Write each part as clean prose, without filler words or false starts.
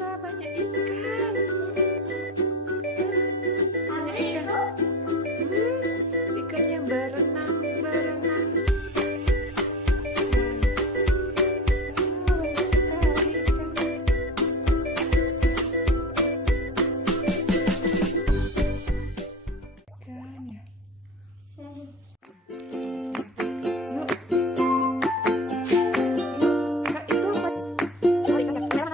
Nisa banyak ikan. Ikannya berenang, berenang. Banyak sekali ikannya. Ikannya. Yuk. Kak, itu apa? Oh, ikannya.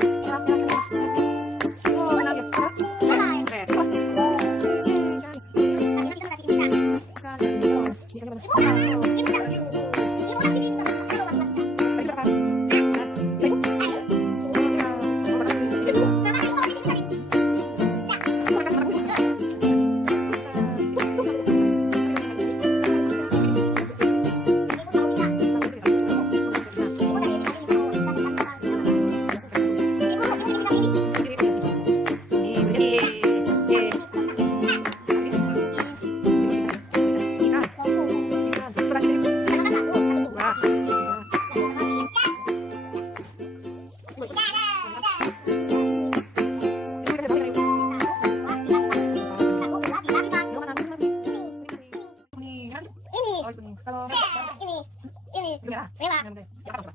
Merah, merah, merah, merah.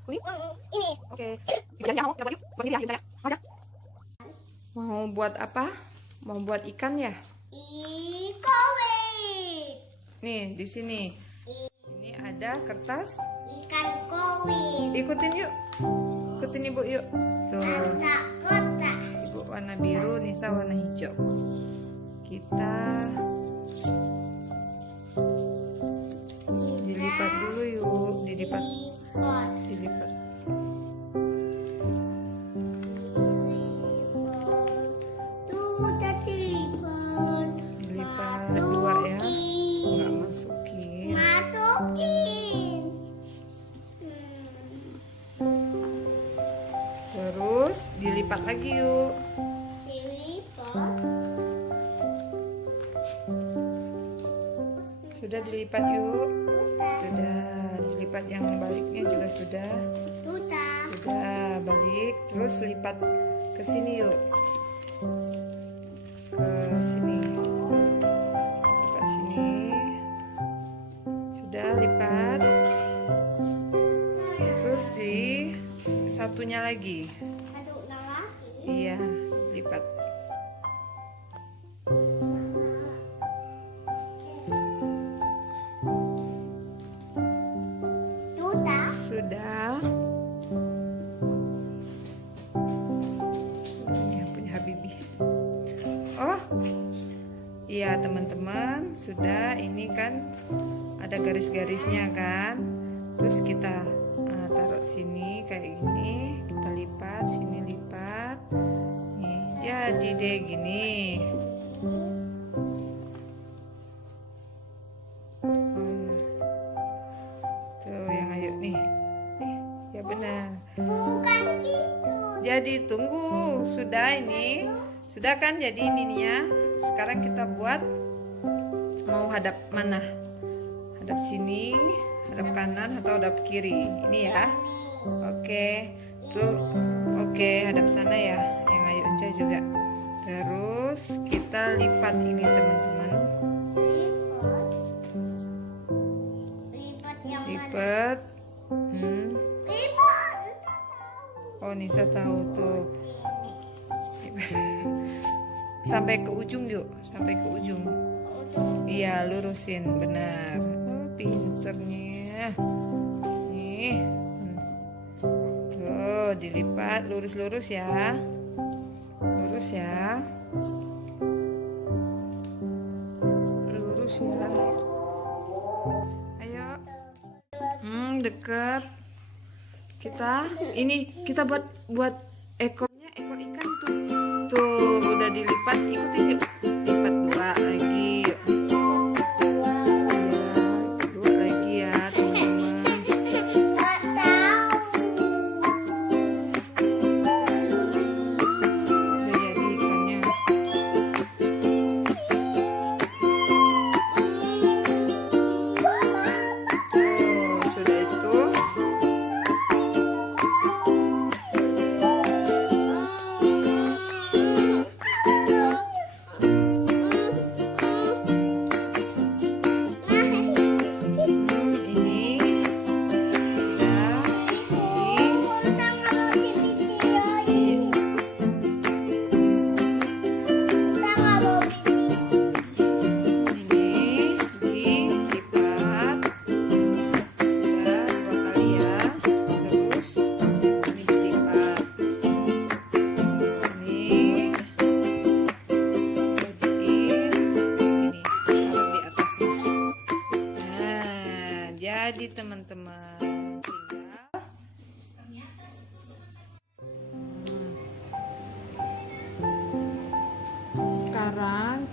Oh, mana dia? Merah. Red. Oh. Mau buat apa? Mau buat ikan ya? Nih, di sini. Ini ada kertas Ikan koi. Ikutin yuk. Ikutin Ibu yuk. Tuh. Kotak-kotak. Ibu warna biru, Nisa warna hijau. Kita dilipat dulu yuk. Dilipat. Dilipat. Dilipat dua ya. Nggak masukin. Terus dilipat lagi yuk. Sudah dilipat yuk. Sudah dilipat, yang baliknya juga sudah. Sudah balik, terus lipat ke sini yuk. Ke sini. Lipat sini. Sudah lipat. Terus di satunya lagi. Iya, lipat. Sudah. Yang punya Habibie. Oh, iya teman-teman, sudah. Ini kan ada garis-garisnya kan. Terus kita taruh sini kayak gini. Kita lipat, sini lipat. Nih, jadi deh gini. Jadi tunggu, sudah ini, sudah kan jadi ininya. Sekarang kita buat, mau hadap mana? Hadap sini, hadap kanan atau hadap kiri? Ini ya. Oke, tuh, oke, hadap sana ya. Yang Ayu Enca juga. Terus kita lipat ini teman-teman. Lipat. Oh, Nisa tahu tuh. Sampai ke ujung yuk, sampai ke ujung. Iya, lurusin, benar. Oh, pinternya. Nih. Tuh, dilipat lurus-lurus ya. Lurus ya. Lurus ya. Ayo. Deket. Kita buat ekornya, ekor ikan tuh udah dilipat. Ikutin yuk, lipat dua lagi yuk. Dua lagi ya teman-teman. Udah jadi ikannya. Sudah itu.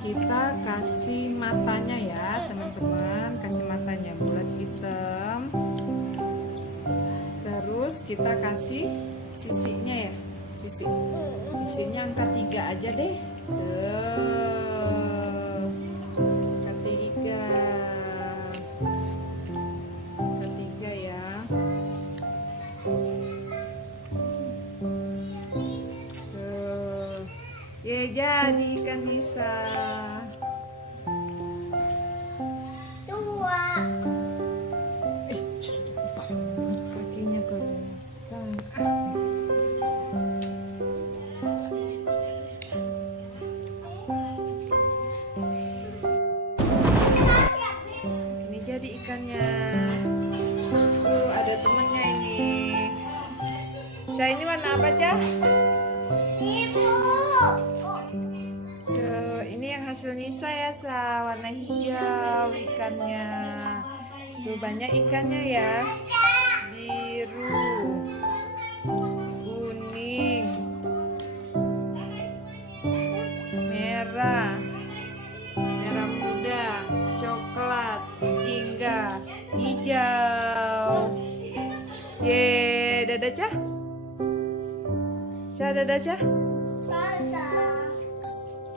kita kasih matanya ya teman-teman, kasih matanya bulat hitam. Terus kita kasih sisinya ya, sisinya angka 3 aja deh. Ketiga ya. Ya jadi ikan Nisa. Dua. Kakinya kelihatan. Ini jadi ikannya. Tuh ada temennya ini. Cah, ini warna apa, Cah? Ibu. Tuh, ini yang hasil Nisa ya, Sa. Warna hijau ikannya. Tuh banyak ikannya ya. Biru, kuning, merah, merah muda, coklat, jingga, hijau. Ye, dadah Cah. Cah, dadah Cah. Salsa.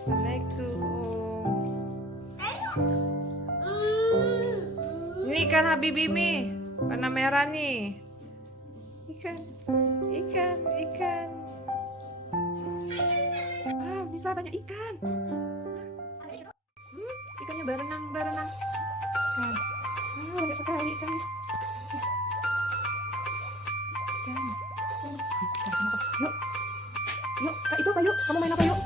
Assalamualaikum. Ayo. Ini ikan Habibi Mi, warna merah nih. Ikan. Wow, bisa banyak ikan. Ikannya berenang. Ikan. Banyak sekali ikan. Ikan. Yuk, Kak, itu apa yuk? Kamu main apa yuk?